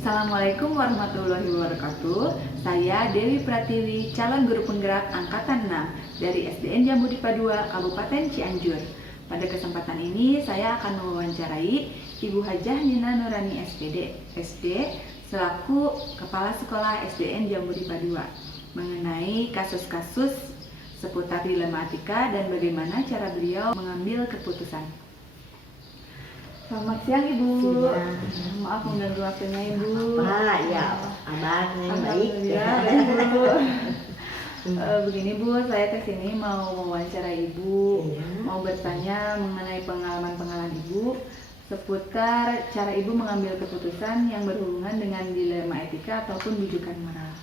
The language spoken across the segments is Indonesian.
Assalamualaikum warahmatullahi wabarakatuh. Saya Dewi Pratiwi, calon guru penggerak angkatan 6 dari SDN Jambu Dipa 2, Kabupaten Cianjur. Pada kesempatan ini saya akan mewawancarai Ibu Hajah Nina Nurani SPD, SD, selaku Kepala Sekolah SDN Jambu Dipa 2, mengenai kasus-kasus seputar dilematika dan bagaimana cara beliau mengambil keputusan. Selamat siang Ibu. Siang. Maaf mengganggu waktunya Ibu. Ya, abangnya baik. Baik Bu. Begini Bu, saya kesini mau mewawancarai Ibu, mau bertanya mengenai pengalaman-pengalaman Ibu seputar cara Ibu mengambil keputusan yang berhubungan dengan dilema etika ataupun bujukan moral.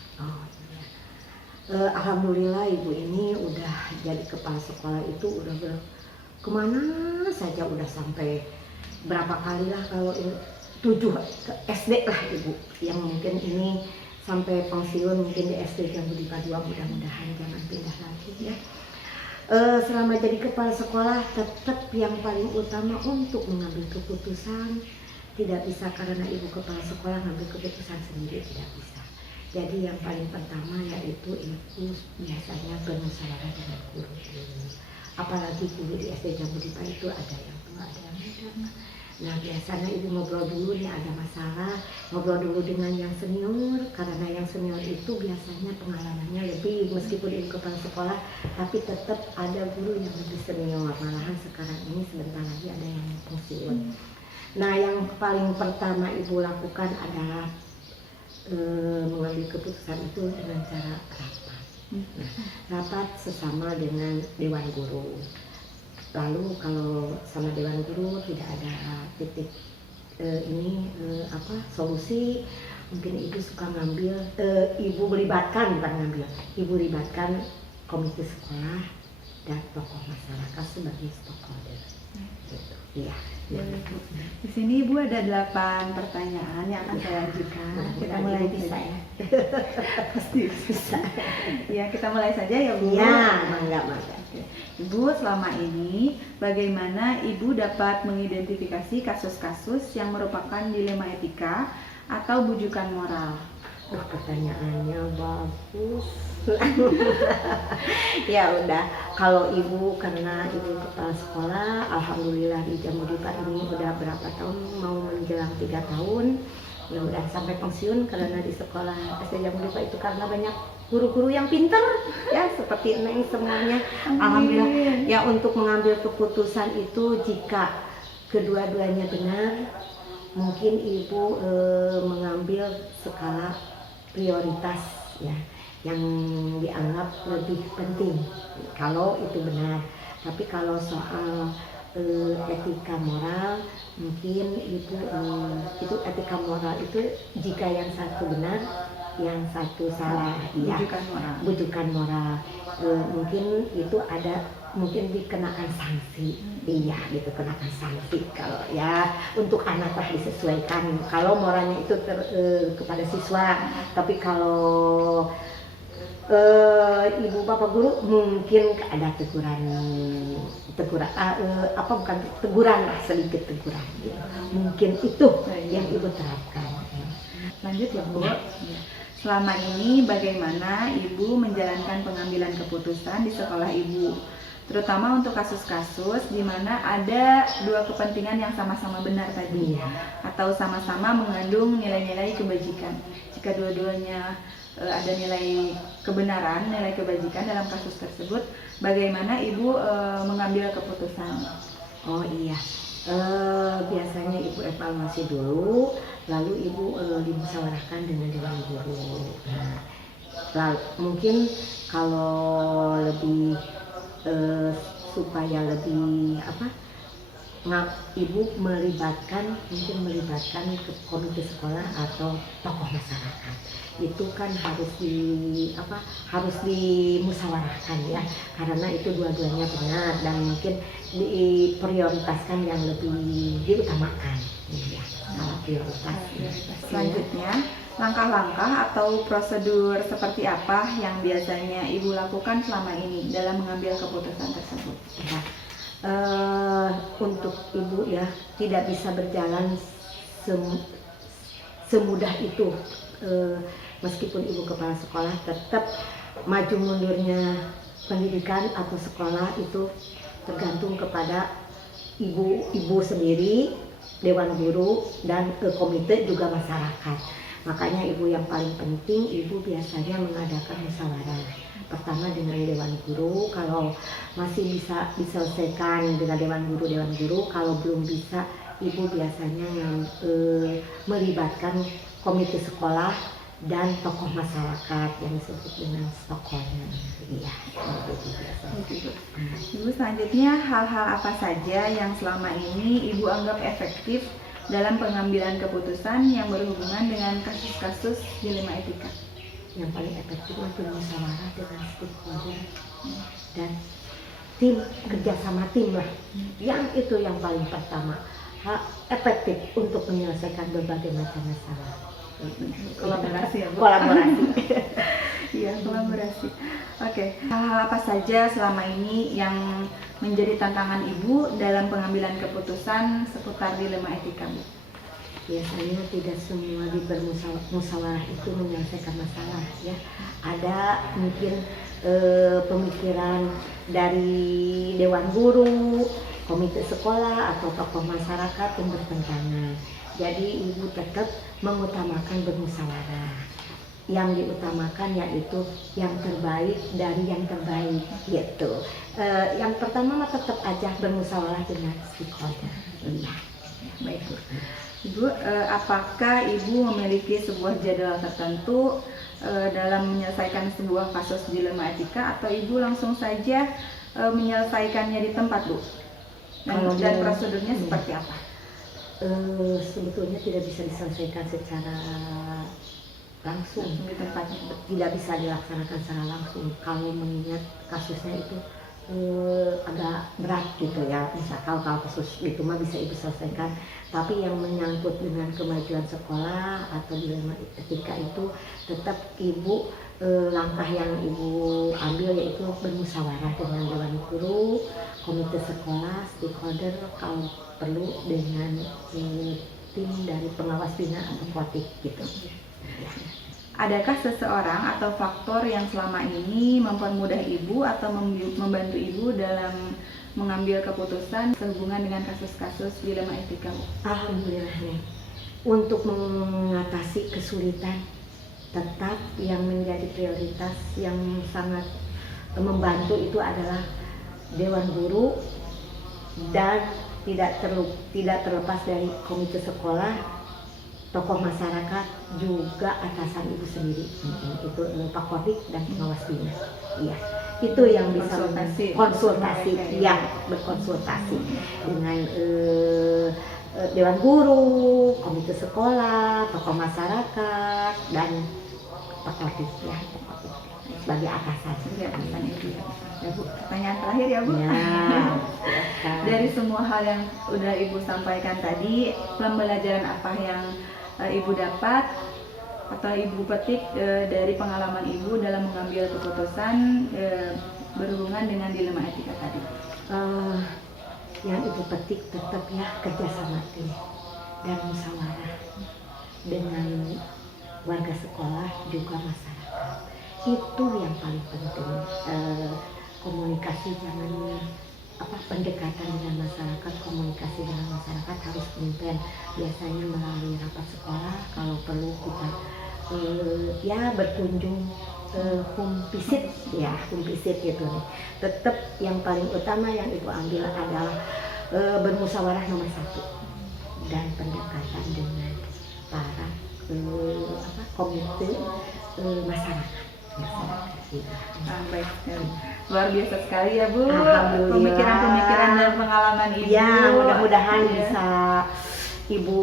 Alhamdulillah Ibu ini udah jadi kepala sekolah itu udah kemana saja, udah sampai berapa kali lah, kalau 7 SD lah Ibu, yang mungkin ini sampai pensiun mungkin di SD Jambu Dipa 2, mudah-mudahan jangan pindah lagi ya. Selama jadi kepala sekolah tetap yang paling utama untuk mengambil keputusan tidak bisa, karena Ibu kepala sekolah ngambil keputusan sendiri tidak bisa. Jadi yang paling pertama yaitu Ibu biasanya bermusyawarah dengan guru. Apalagi guru di SD Jambu Dipa itu ada yang tua, ada yang muda. Nah biasanya Ibu ngobrol dulu nih, ada masalah, ngobrol dulu dengan yang senior, karena yang senior itu biasanya pengalamannya lebih, meskipun Ibu kepala sekolah tapi tetap ada guru yang lebih senior. Malahan sekarang ini sebentar lagi ada yang pensiun. Nah yang paling pertama Ibu lakukan adalah mengambil keputusan itu dengan cara rapat. Rapat sesama dengan dewan guru. Lalu kalau sama dewan guru tidak ada titik solusi, mungkin Ibu suka ngambil, Ibu melibatkan, bukan ngambil, Ibu libatkan komite sekolah dan tokoh masyarakat sebagai stakeholder. Gitu. Iya. Di sini Ibu ada 8 pertanyaan yang akan saya ajukan. Kita mulai bisa ya. Pasti bisa. Ya, kita mulai saja ya Bu. Ya, mangga. Ibu, selama ini bagaimana Ibu dapat mengidentifikasi kasus-kasus yang merupakan dilema etika atau bujukan moral? Pertanyaannya bagus. Ya udah, kalau Ibu, karena Ibu kepala sekolah, alhamdulillah di Jambu Dipa ini udah berapa tahun, mau menjelang 3 tahun, ya udah sampai pensiun, karena di sekolah SD Jambu Dipa itu karena banyak guru-guru yang pinter ya, seperti Neng semuanya. Alhamdulillah ya, untuk mengambil keputusan itu jika kedua-duanya benar, mungkin Ibu mengambil skala prioritas ya, yang dianggap lebih penting kalau itu benar. Tapi kalau soal etika moral, mungkin Ibu itu etika moral itu jika yang satu benar, yang satu salah, ya. Bujukan moral. Mungkin itu ada, mungkin dikenakan sanksi. Iya gitu, kenakan sanksi kalau ya untuk anak lah disesuaikan. Kalau moralnya itu kepada siswa, tapi kalau Ibu Bapak guru mungkin ada teguran lah, sedikit teguran gitu. Mungkin itu yang Ibu terapkan. Lanjut ya Bu. Selama ini bagaimana Ibu menjalankan pengambilan keputusan di sekolah Ibu, terutama untuk kasus-kasus di mana ada 2 kepentingan yang sama-sama benar tadi, atau sama-sama mengandung nilai-nilai kebajikan. Jika dua-duanya ada nilai kebenaran, nilai kebajikan dalam kasus tersebut, bagaimana Ibu mengambil keputusan? Oh iya, biasanya Ibu evaluasi dulu, lalu Ibu dimusyawarahkan dengan dewan guru. Nah, lalu mungkin kalau lebih supaya lebih Ibu melibatkan ke komite sekolah atau tokoh masyarakat. Itu kan harus dimusyawarahkan ya, karena itu dua-duanya benar dan mungkin diprioritaskan yang lebih diutamakan ya, prioritas. Selanjutnya, langkah-langkah atau prosedur seperti apa yang biasanya Ibu lakukan selama ini dalam mengambil keputusan tersebut? Ya. Untuk Ibu ya, tidak bisa berjalan semudah itu. Meskipun ibu kepala sekolah, tetap maju mundurnya pendidikan atau sekolah itu tergantung kepada ibu sendiri, dewan guru, dan komite juga masyarakat. Makanya ibu yang paling penting, ibu biasanya mengadakan musyawarah. Pertama dengan dewan guru, kalau masih bisa diselesaikan dengan dewan guru, kalau belum bisa, ibu biasanya melibatkan komite sekolah dan tokoh masyarakat yang disebut dengan stakeholder. Iya, itu biasanya. Ibu, selanjutnya hal-hal apa saja yang selama ini Ibu anggap efektif dalam pengambilan keputusan yang berhubungan dengan kasus-kasus dilema etika? Yang paling efektif itu musyawarah dengan stakeholder dan tim, kerjasama tim lah. Yang itu yang paling pertama, efektif untuk menyelesaikan berbagai macam masalah. Kolaborasi ya, Bu? Kolaborasi. Iya, kolaborasi. Oke, hal-hal apa saja selama ini yang menjadi tantangan Ibu dalam pengambilan keputusan seputar dilema etika, Bu? Biasanya tidak semua di bermusyawarah itu menyelesaikan masalah ya. Ada mungkin pemikiran dari dewan guru, komite sekolah atau tokoh masyarakat yang bertentangan. Jadi ibu tetap mengutamakan bermusyawarah. Yang diutamakan yaitu yang terbaik dari yang terbaik gitu. Yang pertama tetap aja bermusyawarah dengan stakeholder. Iya. Baik, Bu. Ibu, apakah Ibu memiliki sebuah jadwal tertentu dalam menyelesaikan sebuah kasus dilema etika, atau Ibu langsung saja menyelesaikannya di tempat, Bu? Dan prosedurnya seperti apa? Sebetulnya tidak bisa diselesaikan secara langsung di tempatnya, tidak bisa dilaksanakan secara langsung kalau mengingat kasusnya itu agak berat gitu ya. Misalkan kalau kasus itu mah bisa ibu selesaikan, tapi yang menyangkut dengan kemajuan sekolah atau dilema etika itu tetap ibu langkah yang ibu ambil yaitu bermusyawarah dengan dewan guru, komite sekolah, stakeholder, kalau perlu dengan tim dari pengawas bina atau kotik gitu. Adakah seseorang atau faktor yang selama ini mempermudah Ibu atau membantu Ibu dalam mengambil keputusan sehubungan dengan kasus-kasus dilema etika? Alhamdulillah nih. Untuk mengatasi kesulitan, tetap yang menjadi prioritas yang sangat membantu itu adalah dewan guru dan tidak terlepas dari komite sekolah, tokoh masyarakat, juga atasan ibu sendiri. Itu Pak Kodik dan pengawas bina. Iya, itu yang bisa konsultasi, ya, berkonsultasi dengan dewan guru, komite sekolah, tokoh masyarakat, dan Pak Kodik ya, sebagai atasan. Ya, atasan itu ya. Ya, Bu, pertanyaan terakhir ya, Bu. Ya, dari semua hal yang udah Ibu sampaikan tadi, pembelajaran apa yang Ibu dapat atau Ibu petik dari pengalaman Ibu dalam mengambil keputusan berhubungan dengan dilema etika tadi? Yang Ibu petik tetap ya kerjasama tim dan musyawarah dengan warga sekolah juga masyarakat. Itu yang paling penting. Komunikasi jangan pendekatan dengan masyarakat, komunikasi dengan masyarakat harus intens. Biasanya melalui rapat sekolah, kalau perlu kita ya berkunjung home visit gitu nih. Tetap yang paling utama yang ibu ambil adalah bermusyawarah nomor 1 dan pendekatan dengan para komite masyarakat. Baik sekali. Luar biasa sekali ya, Bu, Alhamdulillah. Pemikiran dan pengalaman Ibu. Ya, mudah-mudahan bisa Ibu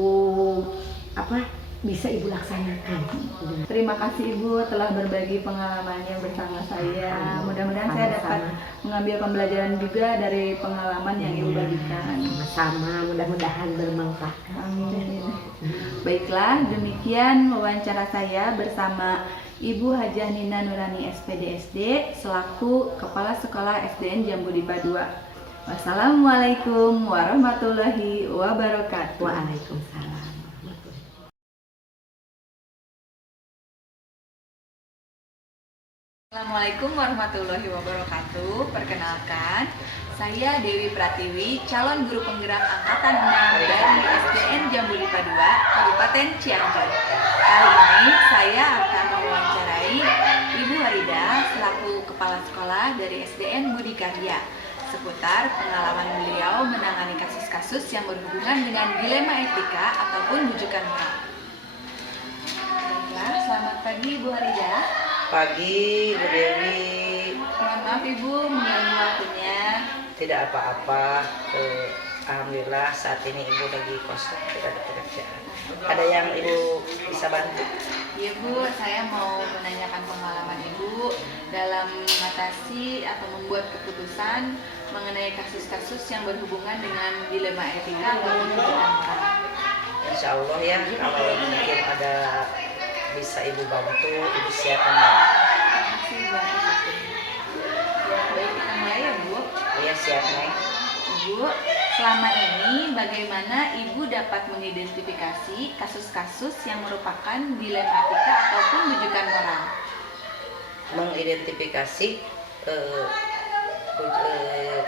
bisa Ibu laksanakan. Terima kasih Ibu telah berbagi pengalamannya bersama saya. Mudah-mudahan saya dapat mengambil pembelajaran juga dari pengalaman yang Ibu bagikan. Sama, mudah-mudahan bermanfaat. Amin. Baiklah, demikian wawancara saya bersama Ibu Hajah Nina Nurani SPD selaku Kepala Sekolah SDN Jambu Dipa 2. Wassalamualaikum warahmatullahi wabarakatuh. Waalaikumsalam. Assalamualaikum warahmatullahi wabarakatuh. Perkenalkan, saya Dewi Pratiwi, calon guru penggerak angkatan 6 dari SDN Jambu Dipa 2, Kabupaten Cianjur. Kali ini saya akan mewawancarai Ibu Warida selaku kepala sekolah dari SDN Budi Karya seputar pengalaman beliau menangani kasus-kasus yang berhubungan dengan dilema etika ataupun bujukan moral. Baiklah, selamat pagi Ibu Warida. Pagi, Bu Dewi. Mohon maaf Ibu mengganggu waktunya. Tidak apa-apa. Alhamdulillah saat ini Ibu lagi kosong, tidak ada pekerjaan. Ada yang Ibu bisa bantu? Iya Bu, saya mau menanyakan pengalaman Ibu dalam mengatasi atau membuat keputusan mengenai kasus-kasus yang berhubungan dengan dilema etika ataupun bujukan moral. Insya Allah ya, kalau mungkin ada bisa Ibu bantu, Ibu siapkan ya. Terima kasih Bu atas waktunya. Baik, kita mulai ya Bu. Iya siap Neng. Ibu, selama ini bagaimana Ibu dapat mengidentifikasi kasus-kasus yang merupakan dilema etika ataupun bujukan moral? Mengidentifikasi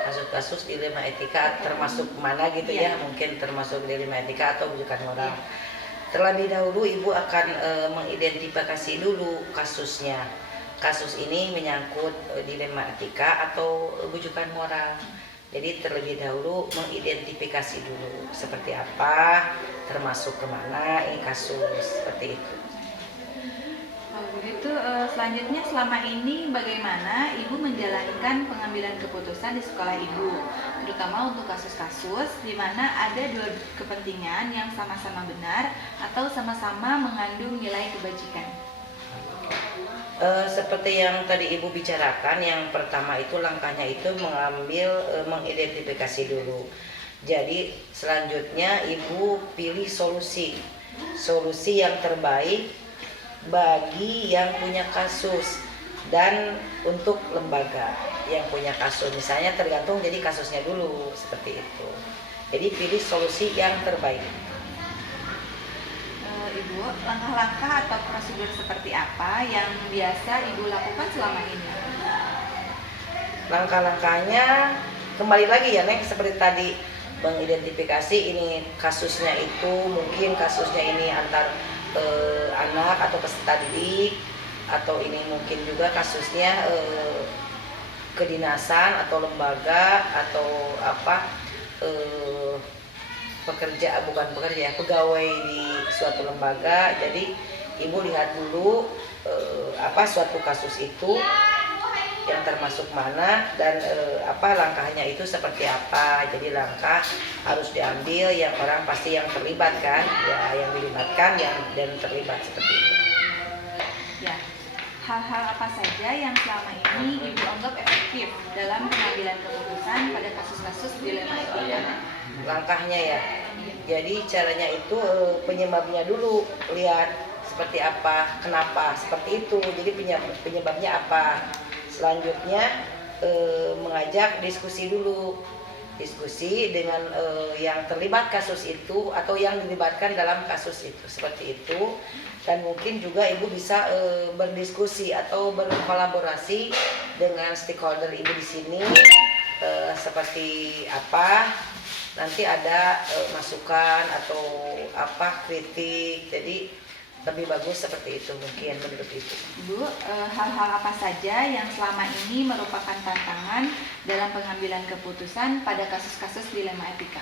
kasus-kasus dilema etika termasuk mana gitu ya, mungkin termasuk dilema etika atau bujukan moral. Terlebih dahulu Ibu akan mengidentifikasi dulu kasusnya. Kasus ini menyangkut dilema etika atau bujukan moral. Jadi terlebih dahulu mengidentifikasi dulu seperti apa, termasuk kemana ini kasus, seperti itu. Kalau begitu, selanjutnya selama ini bagaimana Ibu menjalankan pengambilan keputusan di sekolah Ibu, terutama untuk kasus-kasus di mana ada dua kepentingan yang sama-sama benar atau sama-sama mengandung nilai kebajikan? Seperti yang tadi Ibu bicarakan, yang pertama itu langkahnya itu mengidentifikasi dulu. Jadi selanjutnya Ibu pilih solusi yang terbaik bagi yang punya kasus dan untuk lembaga yang punya kasus. Misalnya tergantung jadi kasusnya dulu, seperti itu. Jadi pilih solusi yang terbaik. Ibu, langkah-langkah atau prosedur seperti apa yang biasa Ibu lakukan selama ini? Langkah-langkahnya kembali lagi ya Neng, seperti tadi mengidentifikasi ini kasusnya itu mungkin kasusnya ini antar anak atau peserta didik, atau ini mungkin juga kasusnya kedinasan atau lembaga atau pegawai di suatu lembaga. Jadi Ibu lihat dulu suatu kasus itu yang termasuk mana dan langkahnya itu seperti apa. Jadi langkah harus diambil yang orang pasti yang terlibat kan, ya yang dilibatkan dan terlibat seperti itu. Ya, hal-hal apa saja yang selama ini Ibu anggap efektif dalam pengambilan keputusan pada kasus-kasus dilema etika? Langkahnya ya, jadi caranya itu penyebabnya dulu, lihat seperti apa, kenapa seperti itu, jadi penyebabnya apa. Selanjutnya mengajak diskusi dulu, diskusi dengan yang terlibat kasus itu atau yang dilibatkan dalam kasus itu, seperti itu. Dan mungkin juga Ibu bisa berdiskusi atau berkolaborasi dengan stakeholder Ibu di sini, seperti apa. Nanti ada masukan atau kritik, jadi lebih bagus seperti itu mungkin menurut Ibu. Bu, hal-hal apa saja yang selama ini merupakan tantangan dalam pengambilan keputusan pada kasus-kasus dilema etika?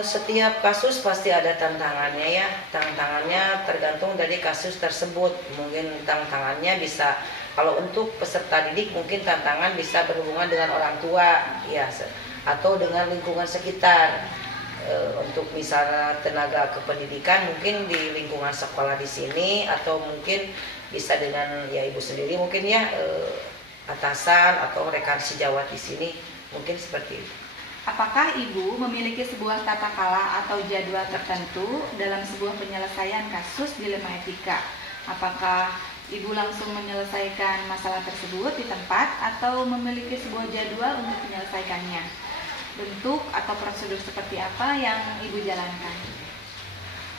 Setiap kasus pasti ada tantangannya ya. Tantangannya tergantung dari kasus tersebut. Mungkin tantangannya bisa, kalau untuk peserta didik mungkin tantangan bisa berhubungan dengan orang tua ya, atau dengan lingkungan sekitar. Untuk misalnya tenaga kependidikan mungkin di lingkungan sekolah di sini, atau mungkin bisa dengan ya Ibu sendiri mungkin ya, atasan atau rekan sejawat di sini, mungkin seperti itu. Apakah Ibu memiliki sebuah tata kala atau jadwal tertentu dalam sebuah penyelesaian kasus dilema etika? Apakah Ibu langsung menyelesaikan masalah tersebut di tempat atau memiliki sebuah jadwal untuk menyelesaikannya? Bentuk atau prosedur seperti apa yang Ibu jalankan?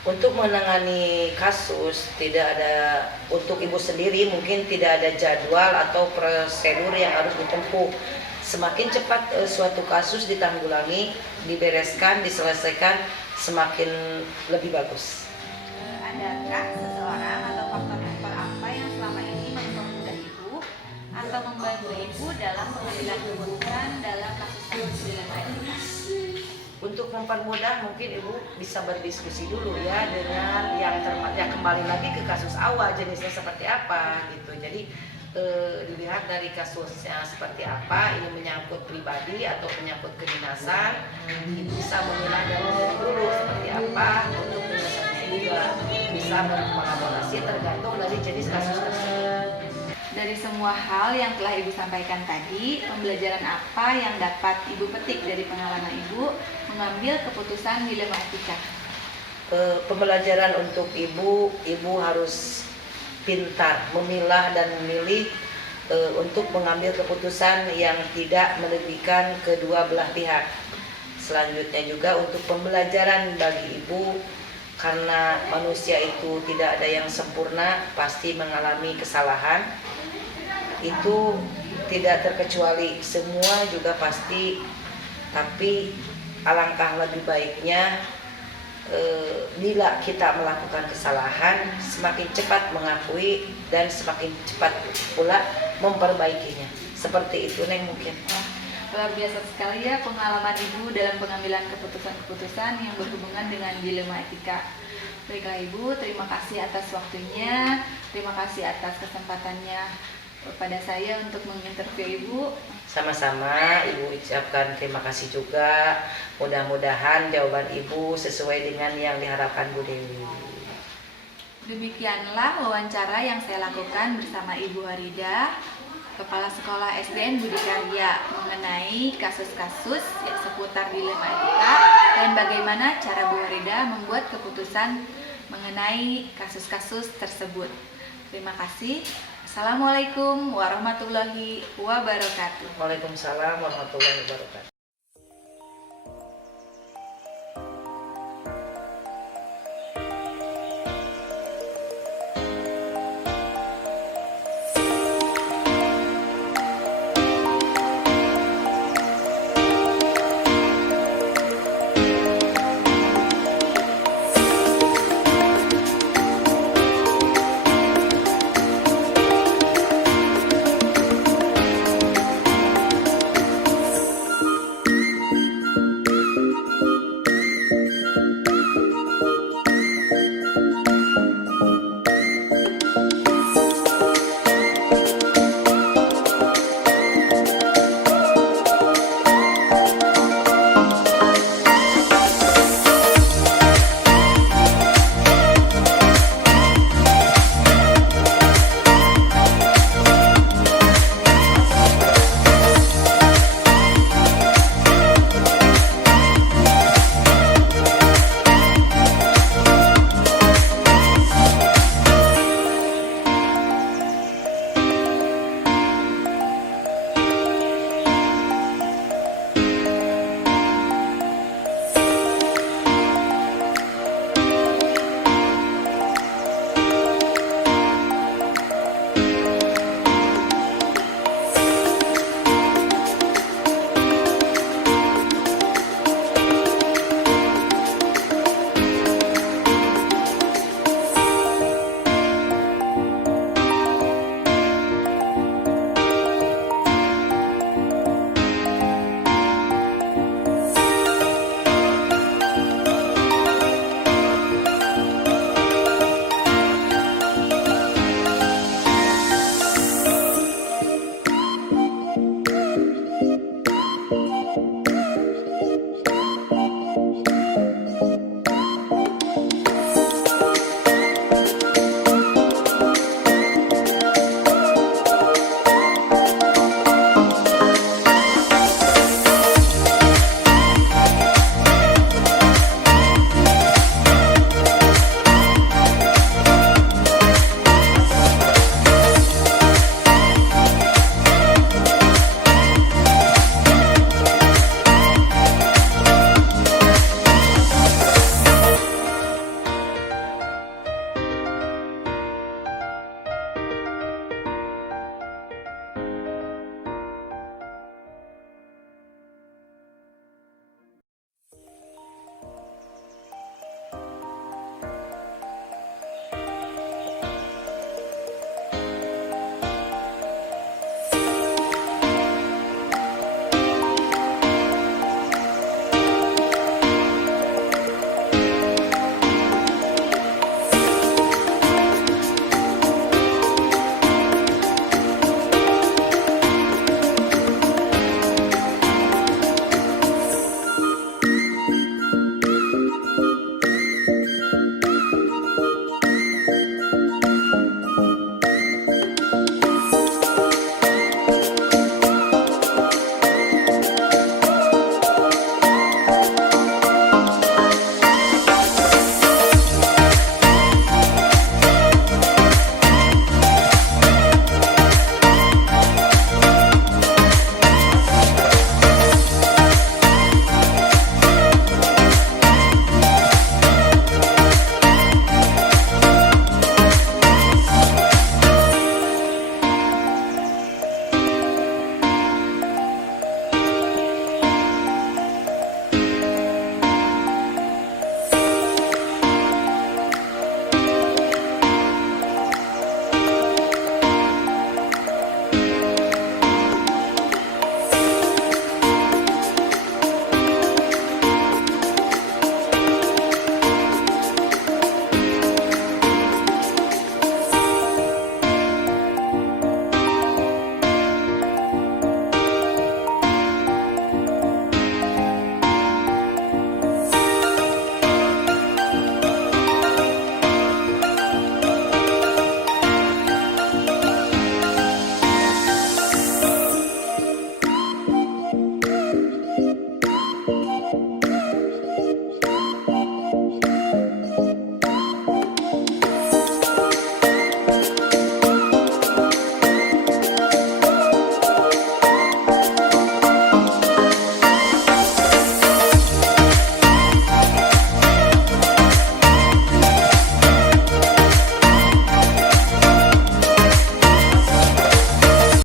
Untuk menangani kasus tidak ada, untuk ibu sendiri mungkin tidak ada jadwal atau prosedur yang harus ditempuh. Semakin cepat suatu kasus ditanggulangi, dibereskan, diselesaikan, semakin lebih bagus. Adakah seseorang atau faktor-faktor apa yang selama ini mempermudah ibu atau membantu ibu dalam pengambilan keputusan dalam kasus-kasus dilema etika? Untuk mempermudah mungkin ibu bisa berdiskusi dulu ya dengan yang kembali lagi ke kasus awal, jenisnya seperti apa gitu. Jadi dilihat dari kasusnya seperti apa, ini menyangkut pribadi atau menyangkut kedinasan, ibu bisa memilah dulu seperti apa. Untuk penyelesaiannya juga bisa berkolaborasi tergantung dari jenis kasus tersebut. Dari semua hal yang telah ibu sampaikan tadi, pembelajaran apa yang dapat ibu petik dari pengalaman ibu mengambil keputusan dilema etika? Pembelajaran untuk ibu harus pintar memilah dan memilih untuk mengambil keputusan yang tidak merugikan kedua belah pihak. Selanjutnya juga untuk pembelajaran bagi ibu, karena manusia itu tidak ada yang sempurna, pasti mengalami kesalahan. Itu tidak terkecuali, semua juga pasti, tapi alangkah lebih baiknya bila kita melakukan kesalahan, semakin cepat mengakui dan semakin cepat pula memperbaikinya. Seperti itu Neng mungkin. Luar biasa sekali ya pengalaman ibu dalam pengambilan keputusan-keputusan yang berhubungan dengan dilema etika. Baiklah ibu, terima kasih atas waktunya, terima kasih atas kesempatannya kepada saya untuk menginterview ibu. Sama-sama, ibu ucapkan terima kasih juga. Mudah-mudahan jawaban ibu sesuai dengan yang diharapkan Bu Dewi. Demikianlah wawancara yang saya lakukan bersama Ibu Harida, Kepala Sekolah SDN Budi Karya, mengenai kasus-kasus yang seputar dilema etika dan bagaimana cara Bu Harida membuat keputusan mengenai kasus-kasus tersebut. Terima kasih. Assalamualaikum warahmatullahi wabarakatuh. Waalaikumsalam warahmatullahi wabarakatuh.